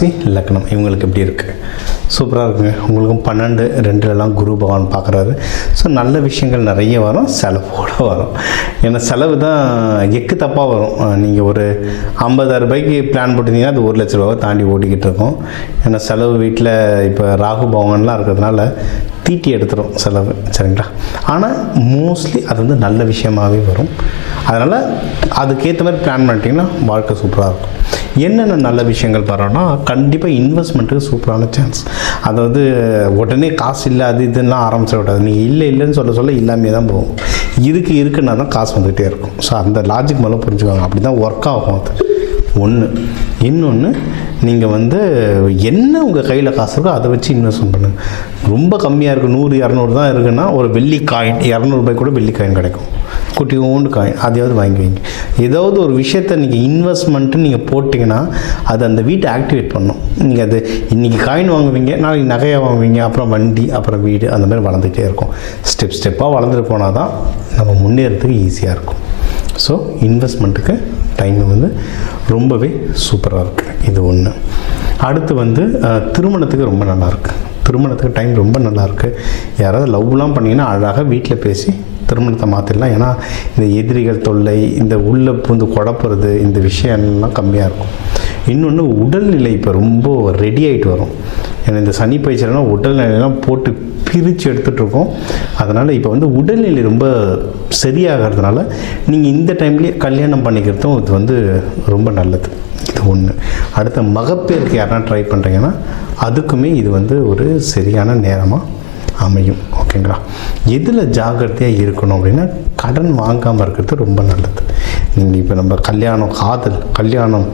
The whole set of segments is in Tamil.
ராசி லக்னம் இவங்களுக்கு எப்படி இருக்குது? சூப்பராக இருக்குங்க. உங்களுக்கும் 12, 2லலாம் குரு பகவான் பார்க்குறாரு. ஸோ நல்ல விஷயங்கள் நிறைய வரும், செலவோடு வரும். ஏன்னா செலவு தான் எக்கு தப்பாக வரும். நீங்கள் ஒரு 50,000 ரூபாய்க்கு பிளான் போட்டிருந்தீங்கன்னா அது 1 லட்ச ரூபாவை தாண்டி ஓடிக்கிட்டு இருக்கும். ஏன்னா செலவு வீட்டில் இப்போ ராகு பகவான்லாம் இருக்கிறதுனால தீட்டி எடுத்துரும் செலவு, சரிங்களா? ஆனால் மோஸ்ட்லி அது வந்து நல்ல விஷயமாகவே வரும். அதனால் அதுக்கேற்ற மாதிரி பிளான் பண்ணிட்டீங்கன்னா வாழ்க்கை சூப்பராக இருக்கும். என்னென்ன நல்ல விஷயங்கள் பாருன்னா, கண்டிப்பாக இன்வெஸ்ட்மெண்ட்டுக்கு சூப்பரான சான்ஸ். அதாவது உடனே காசு இல்லை அது இதுலாம் ஆரம்பிச்சிட விடாது. நீங்கள் இல்லைன்னு சொல்ல இல்லாமே தான் போகும். இருக்குன்னா தான் காசு வந்துகிட்டே இருக்கும். ஸோ அந்த லாஜிக் மேலே புரிஞ்சுக்கோங்க. அப்படி தான் ஒர்க் ஆகும் அது ஒன்று. இன்னொன்று, நீங்கள் வந்து என்ன உங்கள் கையில் காசு இருக்கோ அதை வச்சு இன்வெஸ்ட்மெண்ட் பண்ணுங்கள். ரொம்ப கம்மியாக இருக்குது, 100, 200 தான் இருக்குன்னா ஒரு வெள்ளி காயின், 200 ரூபாய் கூட வெள்ளி காயின் கிடைக்கும். குட்டி ஓண்டு காயின் அதையாவது வாங்கி வைங்க. ஏதாவது ஒரு விஷயத்தை நீங்கள் இன்வெஸ்ட்மெண்ட்டு நீங்கள் போட்டிங்கன்னா அது அந்த வீட்டை ஆக்டிவேட் பண்ணும். நீங்கள் அது இன்றைக்கி காயின் வாங்குவீங்க, நாளைக்கு நகையாக வாங்குவீங்க, அப்புறம் வண்டி, அப்புறம் வீடு, அந்த மாதிரி வளர்ந்துகிட்டே இருக்கும். ஸ்டெப்பாக வளர்ந்துட்டு போனால் தான் நம்ம முன்னேறதுக்கு ஈஸியாக இருக்கும். ஸோ இன்வெஸ்ட்மெண்ட்டுக்கு டைம் வந்து ரொம்பவே சூப்பராக இருக்குது. இது ஒன்று. அடுத்து வந்து திருமணத்துக்கு ரொம்ப நல்லாயிருக்கு. திருமணத்துக்கு டைம் ரொம்ப நல்லாயிருக்கு. யாராவது லவ்லாம் பண்ணிங்கன்னா அழகாக வீட்டில் பேசி திருமணத்தை மாற்றிடலாம். ஏன்னா இந்த எதிரிகள் தொல்லை, இந்த உள்ளே பூந்து குழப்புறது, இந்த விஷயம்லாம் கம்மியாக இருக்கும். இன்னொன்று, உடல்நிலை இப்போ ரொம்ப ரெடி ஆகிட்டு வரும். ஏன்னா இந்த சனி பயிற்சியெல்லாம் உடல்நிலையெல்லாம் போட்டு பிரித்து எடுத்துகிட்ருக்கோம். அதனால் இப்போ வந்து உடல்நிலை ரொம்ப சரியாகிறதுனால நீங்கள் இந்த டைம்லேயே கல்யாணம் பண்ணிக்கிறதும் இது வந்து ரொம்ப நல்லது. இது ஒன்று. அடுத்த மகப்பேருக்கு யாரெல்லாம் ட்ரை பண்ணுறீங்கன்னா அதுக்குமே இது வந்து ஒரு சரியான நேரமாக அமையும். ஓகேங்களா? எதில் ஜாக்கிரதையாக இருக்கணும் அப்படின்னா, கடன் வாங்காமல் இருக்கிறது ரொம்ப நல்லது. நீங்கள் இப்போ நம்ம கல்யாணம், காதல், கல்யாணம்,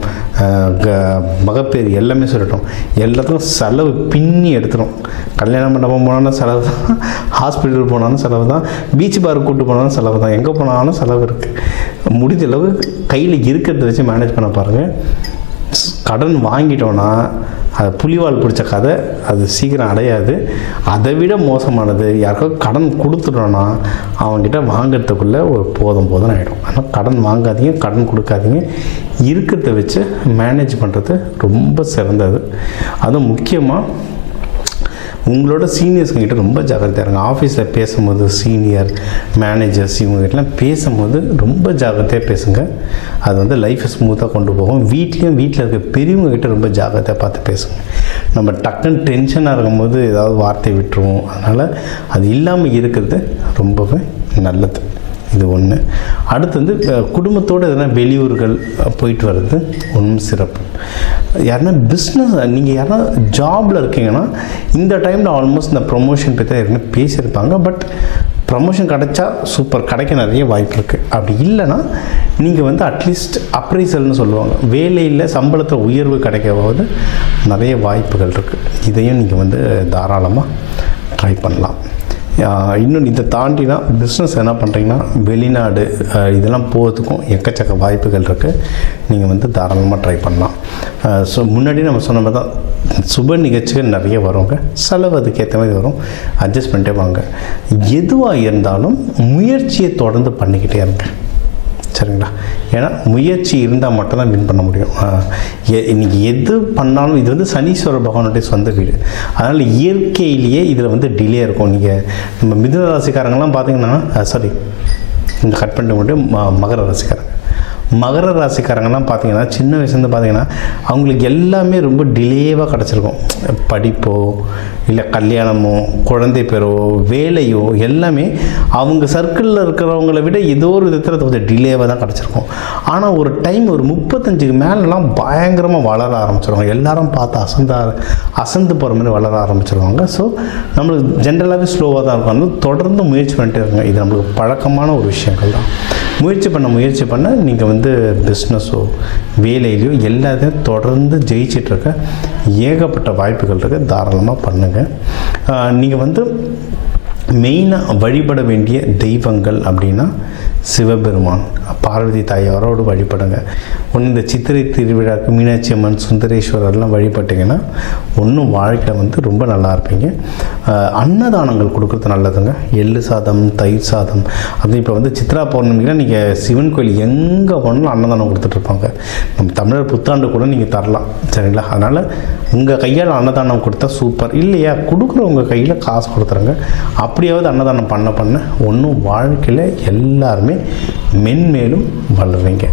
மகப்பேறு எல்லாமே சொல்லட்டும், எல்லாத்துக்கும் செலவு பின்னி எடுத்துரும். கல்யாண மண்டபம் போனாலும் செலவு தான், ஹாஸ்பிட்டல் போனாலும் செலவு தான், பீச் பாருக்கு கூப்பிட்டு போனாலும் செலவு தான், எங்கே போனாலும் செலவு இருக்குது. முடிஞ்ச அளவு கையில் இருக்கிறத வச்சு மேனேஜ் பண்ண பாருங்கள். கடன் வாங்கிட்டோன்னா அது புலிவால் பிடிச்ச கதை, அது சீக்கிரம் அடையாது. அதை விட மோசமானது, யாருக்காவது கடன் கொடுத்துட்டோன்னா அவங்ககிட்ட வாங்கிறதுக்குள்ளே ஒரு போதும் ஆகிடும். ஆனால் கடன் வாங்காதீங்க, கடன் கொடுக்காதீங்க. இருக்கிறத வச்சு மேனேஜ் பண்ணுறது ரொம்ப சிறந்தது. அதுவும் முக்கியமாக உங்களோட சீனியர்ஸ்கிட்ட ரொம்ப ஜாக்கிரதையாக இருங்க. ஆஃபீஸில் பேசும்போது சீனியர் மேனேஜர்ஸ் இவங்ககிட்டலாம் பேசும்போது ரொம்ப ஜாக்கிரதையாக பேசுங்க. அது வந்து லைஃப்பை ஸ்மூத்தாக கொண்டு போகும். வீட்லேயும் வீட்டில் இருக்க பெரியவங்ககிட்ட ரொம்ப ஜாக்கிரதையாக பார்த்து பேசுங்க. நம்ம டக்குன்னு டென்ஷனாக இருக்கும்போது ஏதாவது வார்த்தை விட்டுருவோம். அதனால் அது இல்லாமல் இருக்கிறது ரொம்பவே நல்லது. இது ஒன்று. அடுத்து வந்து குடும்பத்தோடு எதனா வெளியூர்கள் போயிட்டு வர்றது ஒன்றும் சிறப்பு. யாருன்னா பிஸ்னஸ், நீங்கள் யாருன்னா ஜாபில் இருக்கீங்கன்னா இந்த டைமில் ஆல்மோஸ்ட் இந்த ப்ரொமோஷன் பற்றி யாருன்னா பேசியிருப்பாங்க. பட் ப்ரமோஷன் கிடைச்சா சூப்பர், கிடைக்க நிறைய வாய்ப்பு இருக்குது. அப்படி இல்லைன்னா நீங்கள் வந்து அட்லீஸ்ட் அப்ரைசல்னு சொல்லுவாங்க, வேலையில் சம்பளத்தை உயர்வு கிடைக்கவாவது நிறைய வாய்ப்புகள் இருக்குது. இதையும் நீங்கள் வந்து தாராளமாக ட்ரை பண்ணலாம். இன்னொன்று, இதை தாண்டினா பிஸ்னஸ் என்ன பண்ணுறீங்கன்னா வெளிநாடு இதெல்லாம் போகிறதுக்கும் எக்கச்சக்க வாய்ப்புகள் இருக்குது. நீங்கள் வந்து தாராளமாக ட்ரை பண்ணலாம். ஸோ முன்னாடி நம்ம சொன்ன மாதிரி தான் சுப நிகழ்ச்சிகள் நிறைய வருங்க. செலவு அதுக்கேற்ற மாதிரி வரும். அட்ஜஸ்ட் பண்ணிட்டே வாங்க. எதுவாக இருந்தாலும் முயற்சியை தொடர்ந்து பண்ணிக்கிட்டே இருங்க, சரிங்களா? ஏன்னா முயற்சி இருந்தால் மட்டும்தான் வின் பண்ண முடியும். இன்றைக்கி எது பண்ணாலும் இது வந்து சனீஸ்வர பகவானுடைய சொந்த வீடு. அதனால் இயற்கையிலேயே இதில் வந்து டிலே இருக்கும். நீங்கள் நம்ம மிதுன ராசிக்காரங்கெல்லாம் பார்த்தீங்கன்னா, இந்த கட் பண்ணிட்டு மட்டும் மகர ராசிக்காரங்கெல்லாம் பார்த்தீங்கன்னா சின்ன வயசுலேருந்து பார்த்தீங்கன்னா அவங்களுக்கு எல்லாமே ரொம்ப டிலேவாக கிடச்சிருக்கும். படிப்போ இல்லை கல்யாணமோ குழந்தை பேரோ வேலையோ எல்லாமே அவங்க சர்க்கிளில் இருக்கிறவங்கள விட ஏதோ ஒரு விதத்தில் கொஞ்சம் டிலேவாக தான் கிடச்சிருக்கும். ஆனால் ஒரு டைம் ஒரு 35க்கு மேலெலாம் பயங்கரமாக வளர ஆரம்பிச்சிருவாங்க. எல்லாரும் பார்த்து அசந்து போகிற மாதிரி வளர ஆரம்பிச்சிருவாங்க. ஸோ நம்மளுக்கு ஜென்ரலாகவே ஸ்லோவாக தான் இருக்கும். அதனால தொடர்ந்து முயற்சி பண்ணிட்டே இருங்க. இது நம்மளுக்கு பழக்கமான ஒரு விஷயங்கள் தான். முயற்சி பண்ண நீங்கள் வந்து பிஸ்னஸோ வேலையிலையோ எல்லாத்தையும் தொடர்ந்து ஜெயிச்சிட்ருக்க ஏகப்பட்ட வாய்ப்புகள் இருக்குது. தாராளமாக பண்ணுங்கள். நீங்கள் வந்து மெயினாக வழிபட வேண்டிய தெய்வங்கள் அப்படின்னா சிவபெருமான், பார்வதி தாயாரோடு வழிபடுங்க. ஒன்று இந்த சித்திரை திருவிழாக்கு மீனாட்சி அம்மன் சுந்தரேஸ்வரர்லாம் வழிபட்டிங்கன்னா ஒன்றும் வாழ்க்கையில் வந்து ரொம்ப நல்லா இருப்பீங்க. அன்னதானங்கள் கொடுக்குறது நல்லதுங்க. எள்ளு சாதம், தயிர் சாதம், அது இப்போ வந்து சித்ரா பௌர்ணமிக்கெலாம் நீங்கள் சிவன் கோயில் எங்கே போனாலும் அன்னதானம் கொடுத்துட்ருப்பாங்க. நம்ம தமிழர் புத்தாண்டு கூட நீங்கள் தரலாம், சரிங்களா? அதனால் உங்கள் கையால் அன்னதானம் கொடுத்தா சூப்பர். இல்லையா, கொடுக்குறவங்க கையில் காசு கொடுத்துருங்க. அப்படியாவது அன்னதானம் பண்ண ஒன்றும் வாழ்க்கையில் எல்லாருமே மென்மேலும் வளருவீங்க.